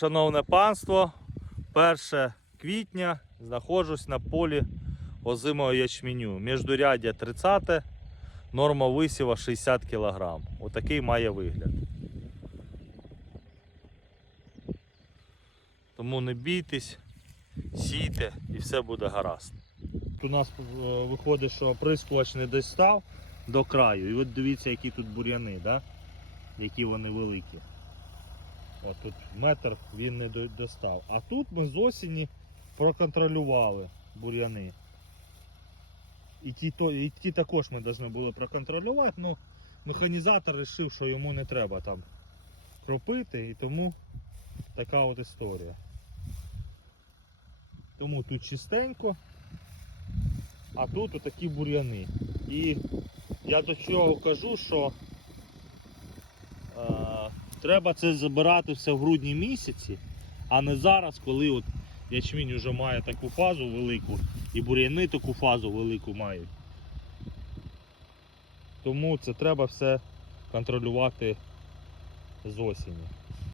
Шановне панство, 1 квітня знаходжусь на полі озимого ячменю. Міждуряддя 30, норма висіва 60 кг. Отакий має вигляд. Тому не бійтесь, сійте і все буде гаразд. У нас е, виходить, що оприскувач не достав до краю. І от дивіться, які тут бур'яни, да? які вони великі. От тут метр він не достав. А тут ми з осені проконтролювали бур'яни. І ті, то, і ті також ми повинні були проконтролювати, але механізатор вирішив, що йому не треба там кропити, і тому така от історія. Тому тут чистенько, а тут отакі бур'яни. І я до чого кажу, що треба це забирати все в грудні місяці, а не зараз, коли от ячмінь вже має таку фазу велику і бур'яни таку фазу велику мають. Тому це треба все контролювати з осені.